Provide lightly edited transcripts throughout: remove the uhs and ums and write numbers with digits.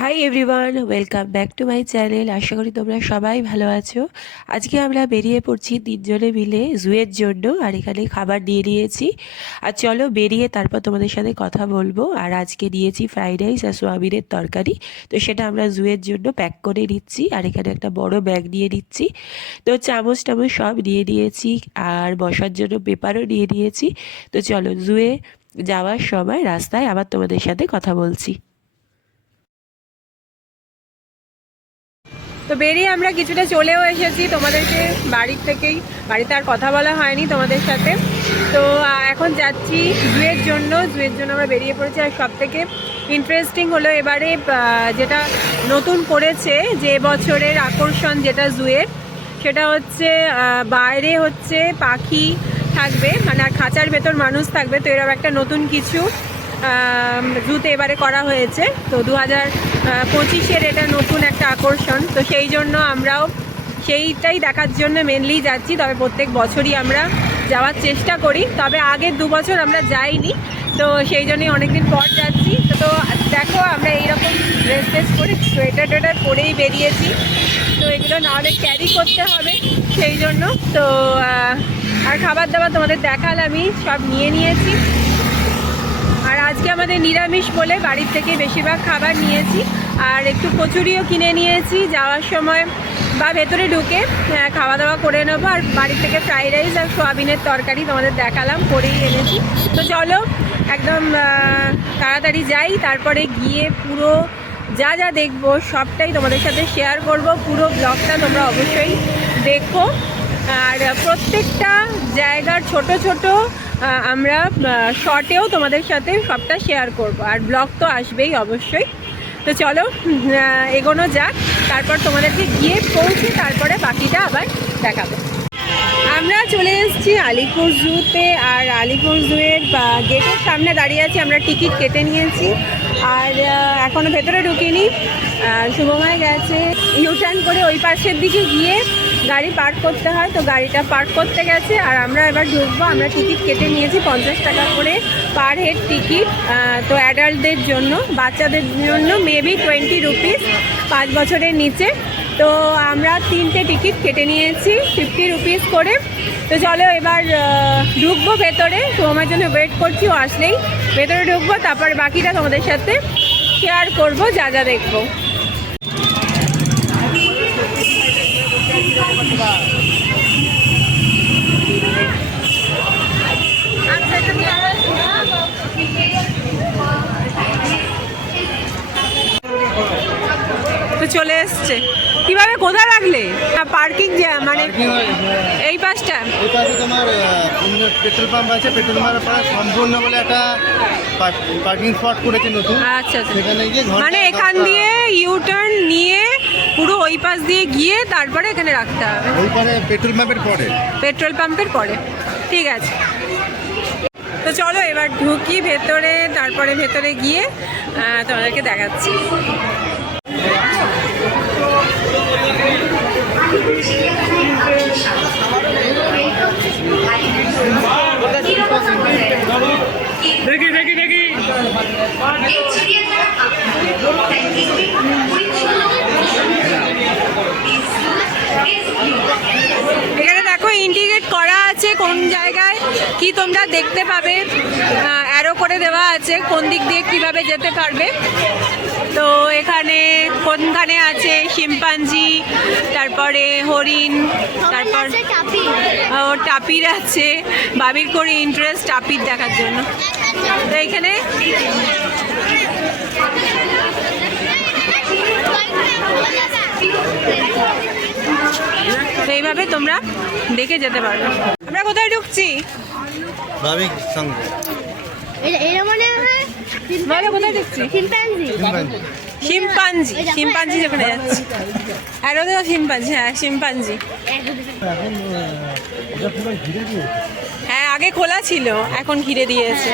High everyone, welcome back to my channel. আশা করি তোমরা সবাই ভালো আছো। আজকে আমরা বেরিয়ে পড়ছি তিনজনে মিলে জুয়ের জন্য, আর এখানে খাবার দিয়ে নিয়েছি। আর চলো বেরিয়ে তারপর তোমাদের সাথে কথা বলবো। আর আজকে দিয়েছি ফ্রাইড রাইস আর সোয়াবিনের তরকারি, তো সেটা আমরা জুয়ের জন্য প্যাক করে নিচ্ছি। আর এখানে একটা বড় ব্যাগ নিয়ে নিচ্ছি, তো চামচ টামচ সব নিয়ে নিয়েছি, আর বসার জন্য পেপারও নিয়ে নিয়েছি। তো চলো জুয়ে যাওয়ার সময় রাস্তায় আবার তোমাদের সাথে কথা বলছি। তো বেরিয়ে আমরা কিছুটা চলেও এসেছি তোমাদেরকে বাড়ির থেকেই। বাড়িতে আর কথা বলা হয়নি তোমাদের সাথে। তো এখন যাচ্ছি জুয়ের জন্য আমরা বেরিয়ে পড়েছি। আর সব থেকে ইন্টারেস্টিং হলো এবারে যেটা নতুন করেছে, যে বছরের আকর্ষণ যেটা জুয়ের, সেটা হচ্ছে বাইরে হচ্ছে পাখি থাকবে, মানে আর খাঁচার ভেতর মানুষ থাকবে। তো এরকম একটা নতুন কিছু জুতে এবারে করা হয়েছে। তো 2025-এর এটা নতুন একটা আকর্ষণ। তো সেই জন্য আমরাও সেইটাই দেখার জন্য মেনলি যাচ্ছি। তবে প্রত্যেক বছরই আমরা যাওয়ার চেষ্টা করি, তবে আগের 2 বছর আমরা যাইনি। তো সেই জন্যই অনেকদিন পর যাচ্ছি। তো দেখো আমরা এইরকম ড্রেস ট্রেস করে সোয়েটার টোয়েটার পরেই বেরিয়েছি। তো এগুলো নাহলে ক্যারি করতে হবে, সেই জন্য। তো আর খাবার দাবার তোমাদের দেখালামই, সব নিয়ে নিয়েছি। আর আজকে আমাদের নিরামিষ বলে বাড়ির থেকে বেশিরভাগ খাবার নিয়েছি। আর একটু কচুরিও কিনে নিয়েছি, যাওয়ার সময় বা ভেতরে ঢুকে খাওয়া দাওয়া করে নেবো। আর বাড়ি থেকে ফ্রাইড রাইস আর সোয়াবিনের তরকারি তোমাদের দেখালাম, করেই এনেছি। তো চলো একদম তাড়াতাড়ি যাই, তারপরে গিয়ে পুরো যা যা দেখবো সবটাই তোমাদের সাথে শেয়ার করব। পুরো ব্লগটা তোমরা অবশ্যই দেখো। আর প্রত্যেকটা জায়গার ছোট ছোট আমরা শর্টেও তোমাদের সাথে সবটা শেয়ার করব। আর ব্লগ তো আসবেই অবশ্যই। তো চলো এগোনো যাক, তারপর তোমাদেরকে গিয়ে পৌঁছে তারপরে বাকিটা আবার দেখাবো। আমরা চলে এসেছি আলিপুর জুতে। আর আলিপুর জুয়ের গেটের সামনে দাঁড়িয়ে আছি, আমরা টিকিট কেটে নিয়েছি। আর এখনও ভেতরে ঢুকিনি। শুভময় গেছে ইউটার্ন করে ওই পাশের দিকে গিয়ে গাড়ি পার্ক করতে হয়, তো গাড়িটা পার্ক করতে গেছে। আর আমরা এবার ঢুকবো। আমরা টিকিট কেটে নিয়েছি 50 টাকা করে পার হেড টিকিট। তো অ্যাডাল্টদের জন্য, বাচ্চাদের জন্য মেবি 20 রুপিস 5 বছরের নিচে। তো আমরা 3টে টিকিট কেটে নিয়েছি 50 রুপিস করে। তো চলো এবার ঢুকবো ভেতরে। তো আমার জন্য ওয়েট করছি, ও আসলেই ভেতরে ঢুকবো, তারপর বাকিটা তোমাদের সাথে শেয়ার করবো যা যা দেখবো। তো চলে এসছে। কিভাবে কোথায় রাখলে? পার্কিং মানে এই পাশটা তোমার পেট্রোল পাম্প আছে, পেট্রোল পাম্পের পরে সম্পূর্ণ বলে একটা পার্কিং স্পট করেছে নতুন। আচ্ছা আচ্ছা, সেখানে গিয়ে মানে এখান দিয়ে ইউটার্ন নিয়ে পুরো ওই পাশ দিয়ে গিয়ে তারপরে এখানে রাখতে হবে। ওইখানে পেট্রোল পাম্পের পরে, পেট্রোল পাম্পের পরে, ঠিক আছে। তো চলো এবার ঢুকি ভেতরে, তারপরে ভেতরে গিয়ে তোমাদেরকে দেখাচ্ছি। দেখি দেখি দেখি এখানে দেখো ইন্ডিকেট করা আছে কোন জায়গায় কি তোমরা দেখতে পাবে, অ্যারো করে দেওয়া আছে কোন দিক দিয়ে কিভাবে যেতে পারবে। তো এখানে কোনখানে আছে শিম্পাঞ্জি, তারপরে হরিণ, তারপর টাপির আছে। বাবির করে ইন্টারেস্ট টাপির দেখার জন্য। তো এখানে তো এইভাবে তোমরা দেখে যেতে পারবে। আমরা কোথায় ঢুকছি? কোথায় ঢুকছি? শিম্পাঞ্জি যেখানে যাচ্ছি। আরো দেখো শিম্পাঞ্জি, হ্যাঁ শিম্পাঞ্জি। হ্যাঁ আগে খোলা ছিল, এখন ঘিরে দিয়েছে।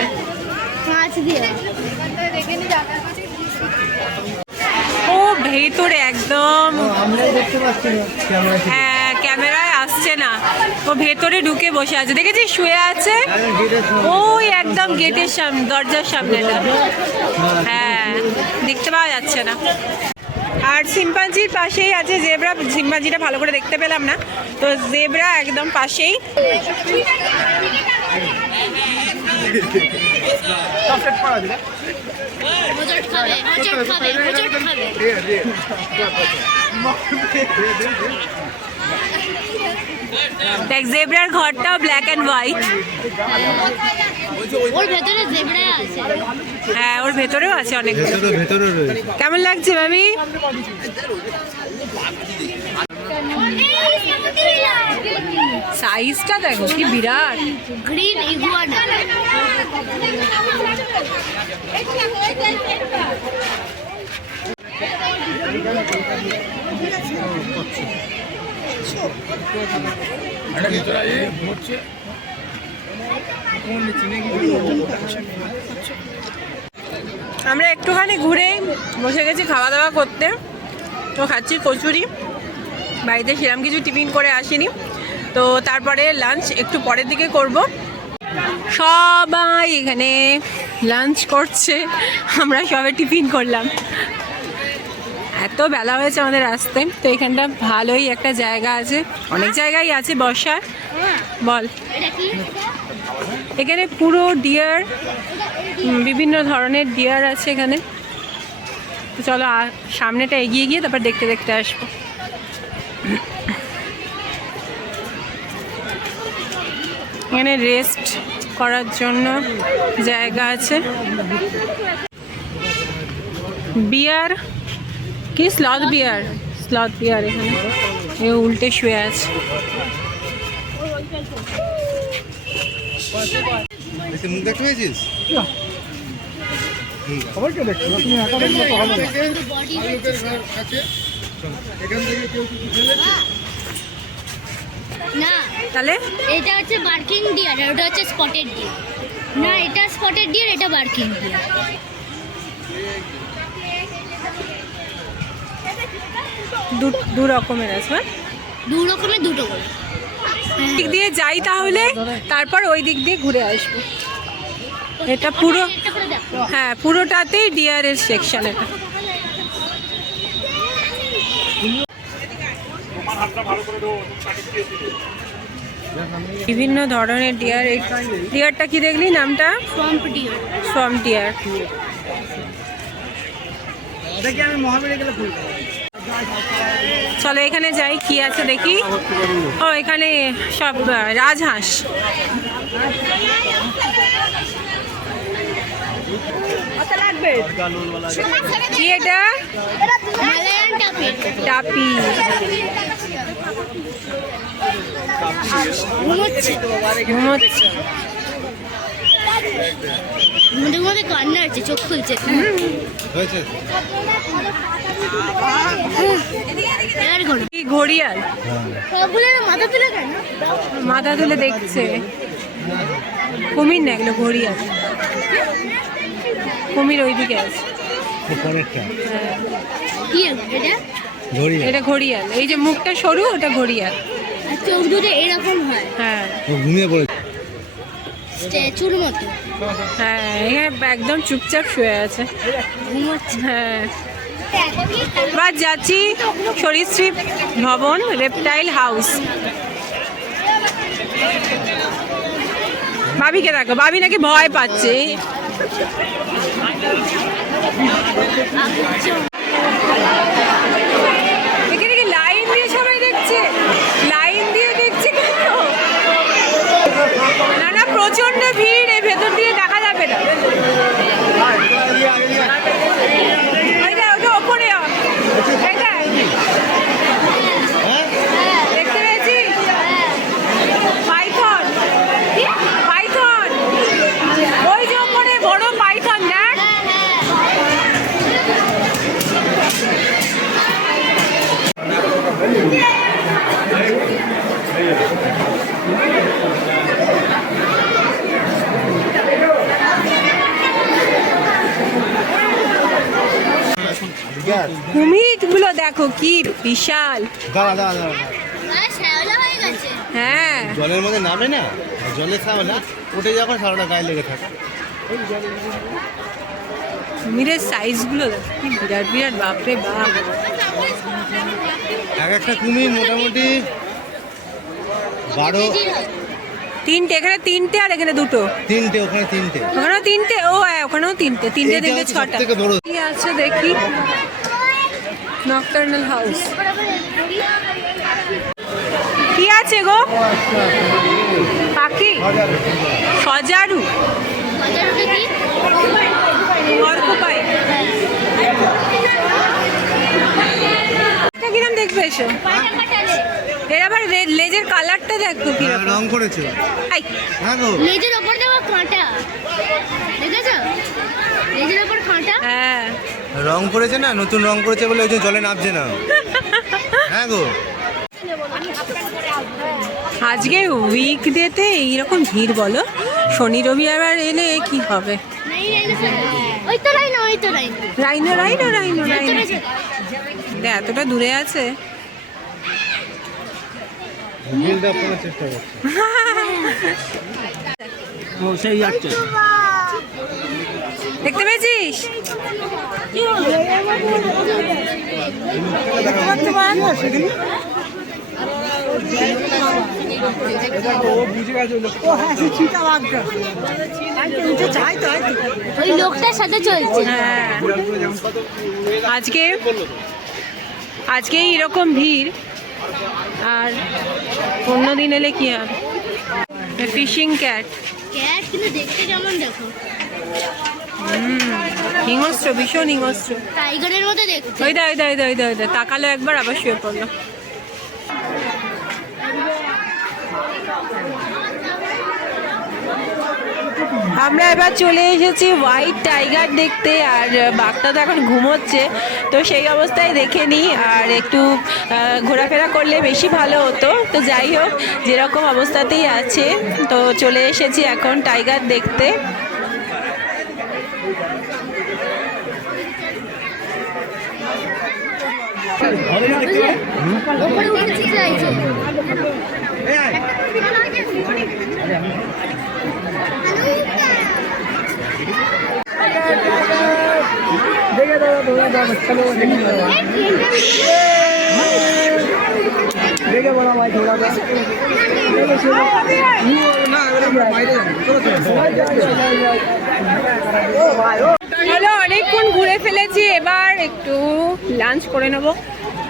ও ভেতরে একদম, হ্যাঁ ক্যামেরায় আসছে না, ও ভেতরে ঢুকে বসে আছে, দেখেছিস শুয়ে আছে ওই একদম গেটের সামনে, দরজার সামনেটা। হ্যাঁ, দেখতে পাওয়া যাচ্ছে না। আর শিম্পাঞ্জির পাশেই আছে জেব্রা, শিম্পাঞ্জিটা ভালো করে দেখতে পেলাম না, তো জেব্রা একদম পাশেই। দেখ জেব্রার ঘরটাও ব্ল্যাক অ্যান্ড হোয়াইট। ওর ভেতরে জেব্রা আছে। হ্যাঁ, ওর ভেতরেও আছে অনেক। ভেতরে রয়েছে। কেমন লাগছে ভাবি? সাইজটা দেখো কি বিরাট। Green iguana. আমরা একটুখানি ঘুরে বসে গেছি খাওয়া দাওয়া করতে, তো খাচ্ছি কচুরি। বাড়িতে সেরকম কিছু টিফিন করে আসিনি, তো তারপরে লাঞ্চ একটু পরের দিকে করব। সবাই এখানে লাঞ্চ করছে, আমরা সবে টিফিন করলাম। এত বেলা হয়েছে আমাদের আসতে, তো এখানটা ভালোই একটা জায়গা আছে, অনেক জায়গায় আছে বসার। বল, এখানে পুরো ডিয়ার, বিভিন্ন ধরনের ডিয়ার আছে এখানে। তো চলো সামনেটা এগিয়ে গিয়ে তারপর দেখতে দেখতে আসবো। এখানে রেস্ট করার জন্য জায়গা আছে। বিয়ার কি স্লথ বিয়ার, স্লথ বিয়ার এখানে এ উল্টে শুয়ে আছে। মুখ দেখতে পেয়েছিস? সবাইকে দেখছো না, তুমি একা দেখলে তো হবে না। না, তাহলে এটা হচ্ছে বার্কিং ডিয়ার আর ওটা হচ্ছে স্পটেড ডিয়ার। না, এটা স্পটেড ডিয়ার, এটা বার্কিং ডিয়ার। দু রকমের আছে। দু রকমের দুটো করে। দিক দিয়ে যাই তাহলে, তারপর ওই দিক দিয়ে ঘুরে আসবো। এটা পুরো, একটা করে দেখো। হ্যাঁ পুরোটাতেই ডিয়ারের সেকশন। এটা বিভিন্ন ধরনের ডিয়ার। এই ডিয়ারটা কি দেখলি নামটা? Swamp deer. Swamp deer. চলো এখানে যাই, কি আছে দেখি। ও এখানে সব রাজহাঁস। কি এটা? মালায়ান টাপি। টাপি। ঘুমোচ্ছে। ঘুমোচ্ছে। মধ্যে মধ্যে কান্না আছে, চোখ খুলছে। হয়েছে। এবার ঘোরো। কি ঘড়িয়াল? সবগুলোর মাথা তুলে কেন? মাথা তুলে দেখছে। কুমির না এগুলো, ঘড়িয়াল। কুমির ওইদিকে আছে। কি এটা? এটা ঘড়িয়াল। এই যে মুখটা সরু, ওটা ঘড়িয়াল। আর চোখ দুটো এরকম হয়, হ্যাঁ ঘুমিয়ে পড়ে। স্ট্যাচুর মতো। হ্যাঁ, এখানে একদম চুপচাপ শুয়ে আছে। ঘুমোচ্ছে। হ্যাঁ, এবার যাচ্ছি সরীসৃপ ভবন, রেপটাইল হাউস। ভাবিকে দেখো, ভাবি নাকি ভয় পাচ্ছে। এখানে কি লাইন দিয়ে সবাই দেখছে? লাইন দিয়ে দেখছে কেন? না না, প্রচন্ড ভিড়, এই ভেতর দিয়ে দেখা যাবে না। ওইটা ওটা ওপরে, এটা দেখতে পেয়েছি। পাইথন, পাইথন, ওই যে ওপরে বড় পাইথন, দেখ। কুমিরগুলো দেখো কি বিশাল। দাঁড়া দাঁড়া দাঁড়া। আর শ্যাওলা হয়ে গেছে। হ্যাঁ জলের মধ্যে নামে না, জলের সামনে না উঠে যখন সারাটা গায়ে লেগে থাকে। কুমিরের সাইজগুলো দেখ, কি বিরাট বিরাট, বাপরে বাপ। এক একটা কুমির মোটামুটি 12, তিনটে, এখানে তিনটে আর এখানে দুটো, 3টে, ওখানে 3টে। ওখানেও তিনটে, ও হ্যাঁ ওখানেও তিনটে, তিনটে এইটা তিনটে হচ্ছে 6টা। সবথেকে বড়। কি আছে দেখি, নকটার্নাল হাউস কি আছে গো? পাখি সজারু, বাজারটা কি? অর্কপাই, এটা কিরম দেখবে এসো? এর আবার লেজের কালারটা দেখো কি হ্যাঁ, রং করেছে। হ্যাঁ গো, লেজের ওপর দেওয়া কাঁটা দেখেছো? লেজের ওপর কাঁটা। হ্যাঁ রং করেছে না, নতুন রং করেছে বলে ওই জন্য জলে নামছে না। হ্যাঁ গো, আজকে উইকডেতে এইরকম ভিড় বলো, শনি রবি আবার এলে কি হবে? ওই তো রাইনো, ওই তো rhino. Rhino rhino rhino rhino এতটা দূরে আছে। বিল্ড আপ করার চেষ্টা করছে। দেখতে পেয়েছিস? ওই লোকটার সাথে চলছে। হ্যাঁ আজকেই এরকম ভিড়, আর অন্য দিন এলে কি হবে? ফিশিং ক্যাট, ক্যাট কিন্তু দেখতে কেমন দেখো, হিংস্র, ভীষণ হিংস্র। টাইগারের মতো দেখতে। ওই দা ওই দা ওই দা ওই দা ওই দা, তাকালো একবার আবার শুয়ে পড়লো। আমরা এবার চলে এসেছি হোয়াইট টাইগার দেখতে, আর বাঘটা তো এখন ঘুমোচ্ছে, তো সেই অবস্থায় দেখে নিই, আর একটু ঘোরাফেরা করলে বেশি ভালো হতো। তো যাই হোক, যেরকম অবস্থাতেই আছে, তো চলে এসেছি এখন টাইগার দেখতে। ওপরে উঠেছি চাইছে। देखिए दादा थोड़ा दादा चलो देखिए बड़ा भाई थोड़ा सा চলো, অনেকক্ষণ ঘুরে ফেলেছি, এবার একটু লাঞ্চ করে নেবো।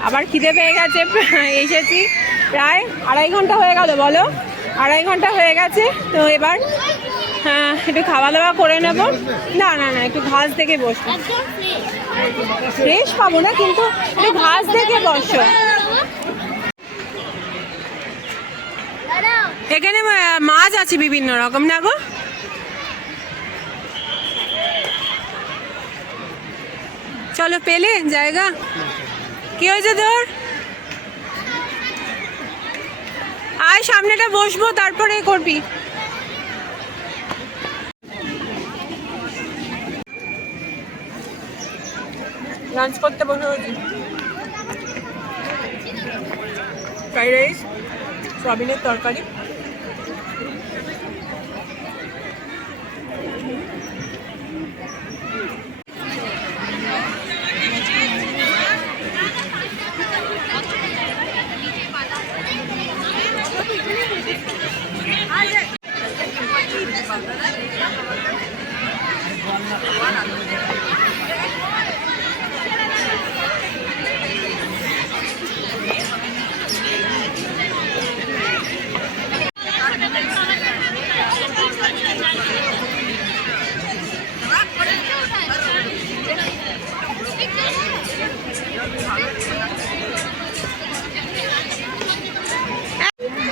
আবার খিদে পেয়ে গেছে, এসেছি প্রায় 2.5 ঘন্টা হয়ে গেল, বলো 2.5 ঘন্টা হয়ে গেছে। তো এবার হ্যাঁ একটু খাওয়া দাওয়া করে নেব। না না না, একটু ঘাস দেখে বসবো। একদম ফ্রেশ পাবো না, কিন্তু একটু ঘাস দেখে বসো। দাঁড়াও। এখানে মাছ আছে বিভিন্ন রকম, না গো? চলো, পেলে জায়গা? কি হয়েছে তোর? আয় সামনেটা বসবো, তারপরে করবি। লাঞ্চ করতে বসে হয়েছি, ফ্রাইড রাইস, সয়াবিনের তরকারি,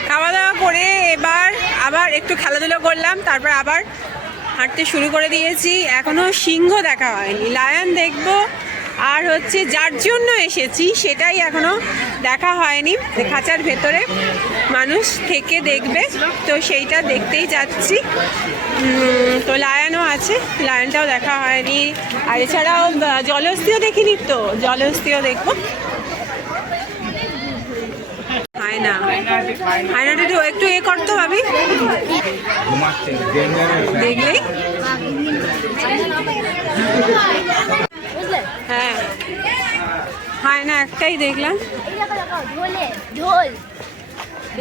খাওয়া দাওয়া করে এবার আবার একটু খেলাধুলো করলাম, তারপর আবার হাঁটতে শুরু করে দিয়েছি। এখনও সিংহ দেখা হয়নি, লায়ন দেখবো, আর হচ্ছে যার জন্য এসেছি সেটাই এখনও দেখা হয়নি। খাঁচার ভেতরে মানুষ থেকে দেখবে, তো সেইটা দেখতেই যাচ্ছি। তো লায়নও আছে, লায়নটাও দেখা হয়নি। আর এছাড়াও জলহস্তিও দেখিনি, তো জলহস্তিও দেখবো। হায়না না আয়নাটা একটু এ করতো ভাবি দেখলেই হ্যাঁ হয় না একটাই দেখলাম ঢোল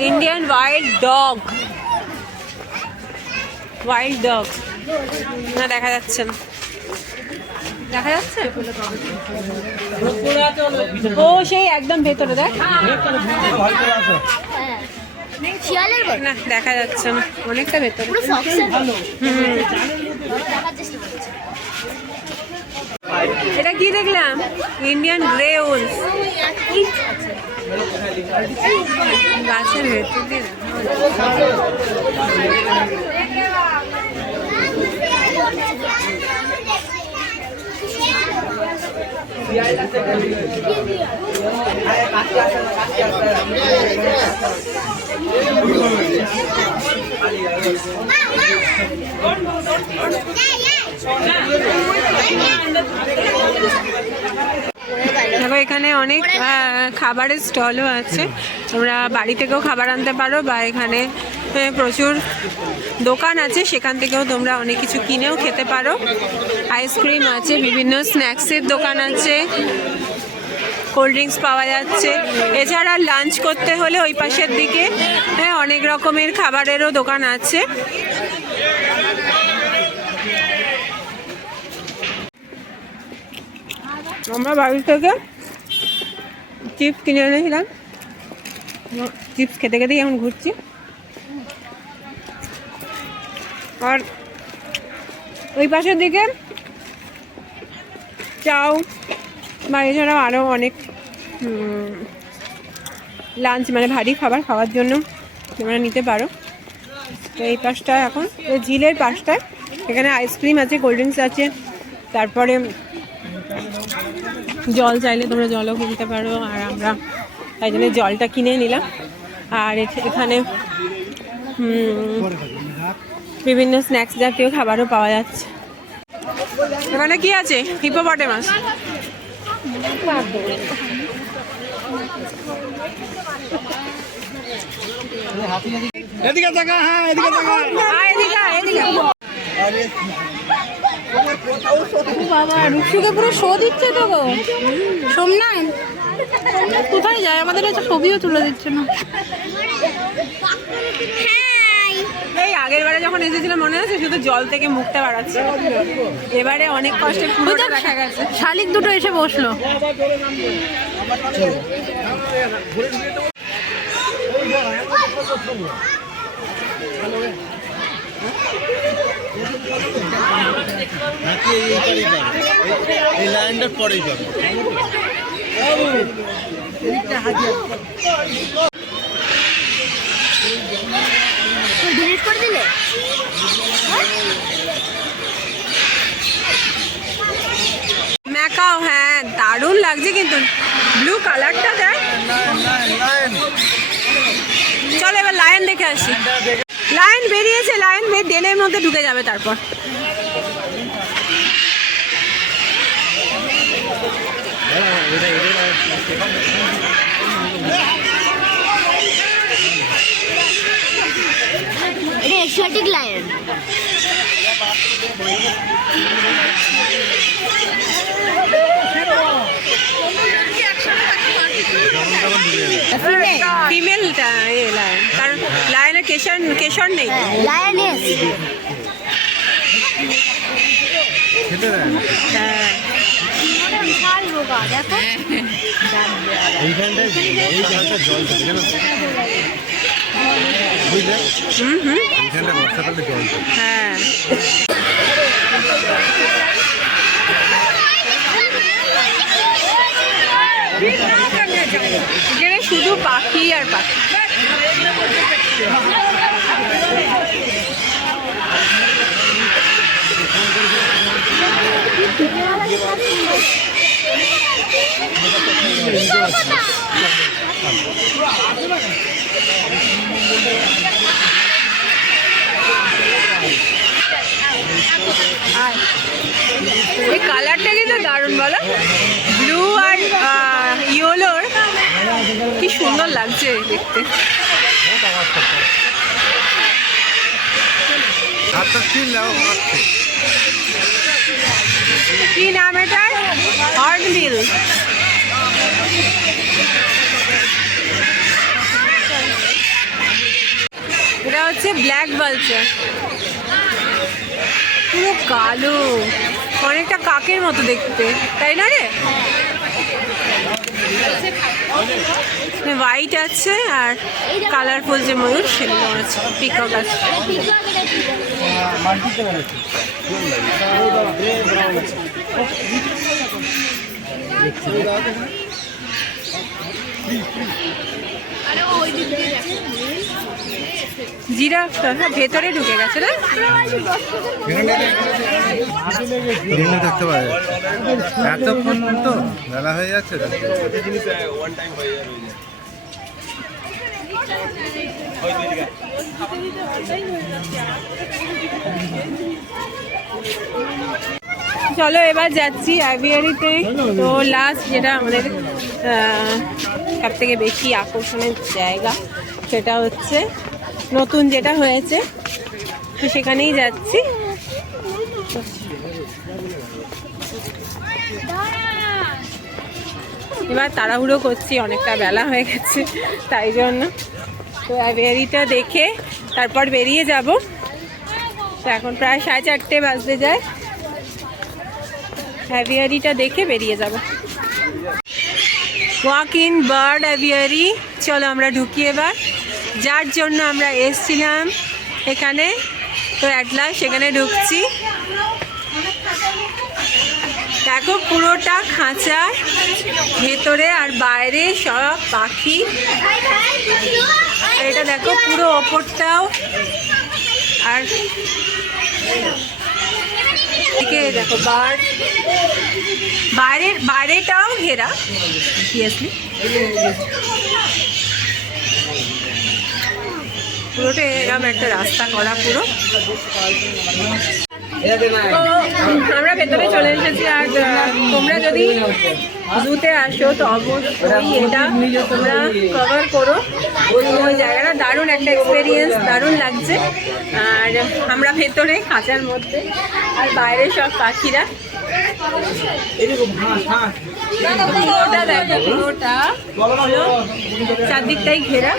ইন্ডিয়ান ওয়াইল্ড ডগ না দেখা যাচ্ছে না দেখা যাচ্ছে ও সেই একদম ভেতরে দেখ শিয়ালের গল্প না দেখা যাচ্ছে না অনেকটা ভেতরে পুরো ফক্সের গল্প দেখার চেষ্টা করছি এটা কি দেখলাম ইন্ডিয়ান গ্রে উলস গাছের ভেতর দিয়ে দেখো এখানে অনেক খাবারের স্টলও আছে তোমরা বাড়ি থেকেও খাবার আনতে পারো বা এখানে প্রচুর দোকান আছে সেখান থেকেও তোমরা অনেক কিছু কিনেও খেতে পারো আইসক্রিম আছে বিভিন্ন স্ন্যাক্সের দোকান আছে কোল্ড ড্রিঙ্কস পাওয়া যাচ্ছে এছাড়া লাঞ্চ করতে হলে ওই পাশের দিকে অনেক রকমের খাবারেরও দোকান আছে আমরা বাড়ি থেকে চিপস কিনে এনেছিলাম চিপস খেতে খেতেই এখন ঘুরছি আর ওই পাশের দিকে চাও বা এছাড়াও আরও অনেক লাঞ্চ মানে ভারী খাবার খাওয়ার জন্য তোমরা নিতে পারো তো এই পাশটায় এখন ঝিলের পাশটায় এখানে আইসক্রিম আছে কোল্ড ড্রিঙ্কস আছে তারপরে জল চাইলে তোমরা জলও কিনতে পারো আর আমরা তাই জন্য জলটা কিনে নিলাম আর এখানে বিভিন্ন স্ন্যাক্স জাতীয় খাবারও পাওয়া যাচ্ছে এখানে কি আছে হিপোপটেমাস এদিকে তাকা হ্যাঁ এদিকে তাকা বাবা রুকসুকে পুরো শো দিচ্ছে তো গো সোমনাথ কোথায় যায় আমাদের কাছে ছবিও তুলে দিচ্ছে না এই আগের বারে যখন এসেছিলাম মনে আছে শুধু জল থেকে মুখটা বাড়াচ্ছে এবারে অনেক কষ্টে পুরোটা দেখা গেছে শালিক দুটো এসে বসলো এই লাইনটা পরেই পাবে ডিলিট করে দিলে ম্যাকাও হ্যাঁ দারুণ লাগছে কিন্তু ব্লু কালারটা দেখ চল এবার লায়ন দেখে আসি লায়ন বেরিয়েছে লায়ন ডেলের মধ্যে ঢুকে যাবে তারপর এটা এক্সোটিক লায়ন ফিমেলটা এ লায়ন কারণ লায়নের কেশর নেই লায়নেস হ্যাঁ বিশাল রোগা দেখো এইখানটায় এই জায়গাটা জল থাকে জানো বুঝলে এইখানটা বর্ষাকালে জল থাকে হ্যাঁ এখানে শুধু পাখি আর পাখি এই কালারটা কিন্তু দারুণ বলো ব্লু আর ইয়েলোর কি সুন্দর লাগছে দেখতে। কি নাম এটার? হর্নবিল। এটা হচ্ছে ব্ল্যাক ভালচার, পুরো কালো, অনেকটা কাকের মতো দেখতে, তাই না রে? হোয়াইট আছে আর কালারফুল যে ময়ূর সেগুলো আছে, পিকক আছে। জিরাফটা ভেতরে ঢুকে গেছে না? দেখতে পারে এতক্ষণ তো বেলা হয়ে যাচ্ছে। চলো এবার যাচ্ছি অ্যাভিয়ারিতে। তো লাস্ট যেটা আমাদের সব থেকে বেশি আকর্ষণের জায়গা সেটা হচ্ছে নতুন যেটা হয়েছে, তো সেখানেই যাচ্ছি। এবার তাড়াহুড়ো করছি, অনেকটা বেলা হয়ে গেছে তাই জন্য। তো অ্যাভিয়ারিটা দেখে তারপর বেরিয়ে যাব। তো এখন প্রায় 4:30 বাজতে যায়, অ্যাভিয়ারিটা দেখে বেরিয়ে যাব। ওয়াক ইন বার্ড অ্যাভিয়ারি, চলো আমরা ঢুকি এবার। যার জন্য আমরা এসছিলাম এখানে, তো অ্যাটলাস সেখানে ঢুকছি। দেখো পুরোটা খাঁচা, ভেতরে আর বাইরে সব পাখি। আর এটা দেখো পুরো ওপরটাও, আর দেখো বার্ড, বাইরেটাও ঘেরা সিরিয়াসলি। পুরোটা এরকম একটা রাস্তা করা পুরো। আমরা ভেতরে চলে এসেছি। আর তোমরা যদি জুতে আসো তো অবশ্যই এটা তোমরা কভার করো। ওই জায়গাটা দারুণ একটা এক্সপিরিয়েন্স, দারুণ লাগছে। আর আমরা ভেতরে খাঁচার মধ্যে, আর বাইরে সব পাখিরা। পুরোটা দেখো, পুরোটা হলো চারদিকটাই ঘেরা।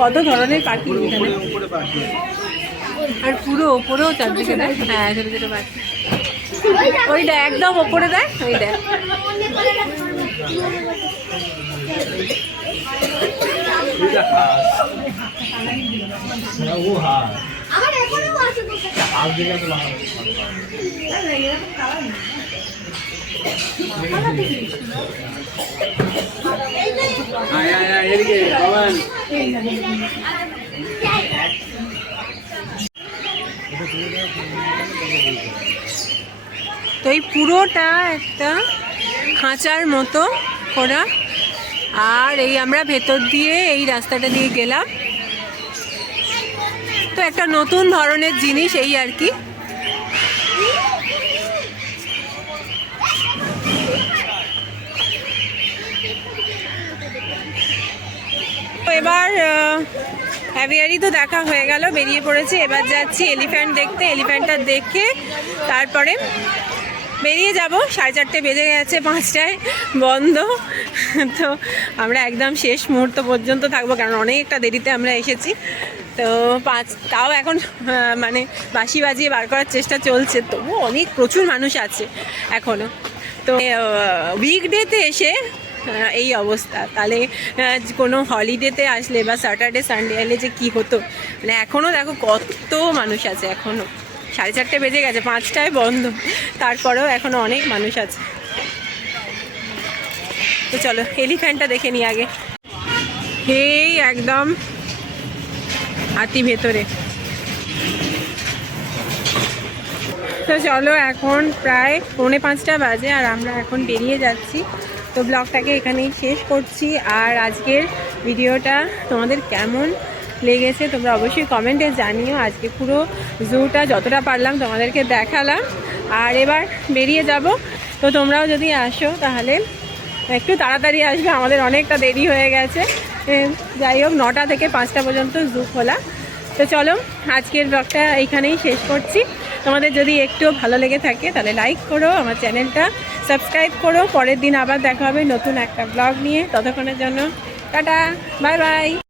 কত ধরনের পাখি এখানে, আর পুরো ওপরেও চারদিকে দেয়। হ্যাঁ ছোটো ছোটো পাখি, ওইটা একদম ওপরে দেয়, ওইটা তো এই পুরোটা একটা খাঁচার মতো করা। আর এই আমরা ভেতর দিয়ে এই রাস্তাটা দিয়ে গেলাম। তো একটা নতুন ধরনের জিনিস এই আর কি। এবার অ্যাভিয়ারি তো দেখা হয়ে গেল, বেরিয়ে পড়েছি। এবার যাচ্ছি এলিফ্যান্ট দেখতে। এলিফ্যান্টটা দেখে তারপরে বেরিয়ে যাব। 4:30 বেজে গেছে, 5টায় বন্ধ। তো আমরা একদম শেষ মুহূর্ত পর্যন্ত থাকবো, কারণ অনেকটা দেরিতে আমরা এসেছি। তো তাও এখন মানে বাঁশি বাজিয়ে বার করার চেষ্টা চলছে, তবুও প্রচুর মানুষ আছে এখনও। তো উইকডেতে এসে এই অবস্থা, তাহলে কোনো হলিডেতে আসলে বা স্যাটারডে সানডে এলে যে কী হতো। মানে এখনও দেখো কত মানুষ আছে, এখনও 4:30 বেজে গেছে, 5টায় বন্ধ, তারপরেও এখনও অনেক মানুষ আছে। তো চলো এলিফ্যান্টটা দেখে নিই আগে। এই একদম হাতি ভেতরে। তো চলো এখন প্রায় 4:45 বাজে, আর আমরা এখন বেরিয়ে যাচ্ছি। তো ব্লগটাকে এখানেই শেষ করছি। আর আজকের ভিডিওটা তোমাদের কেমন লেগেছে তোমরা অবশ্যই কমেন্টে জানিও। আজকে পুরো জুটা যতটা পারলাম তোমাদেরকে দেখালাম, আর এবার বেরিয়ে যাব। তো তোমরাও যদি আসো তাহলে একটু তাড়াতাড়ি আসবে, আমাদের অনেকটা দেরি হয়ে গেছে। যাই হোক 9টা থেকে 5টা পর্যন্ত জু খোলা। তো চলো আজকের ব্লগটা এইখানেই শেষ করছি। তোমাদের যদি একটু ভালো লেগে থাকে তাহলে লাইক করো, আমার চ্যানেলটা সাবস্ক্রাইব করো। পরের দিন আবার দেখা হবে নতুন একটা ব্লগ নিয়ে। ততক্ষণের জন্য টাটা, বাই বাই।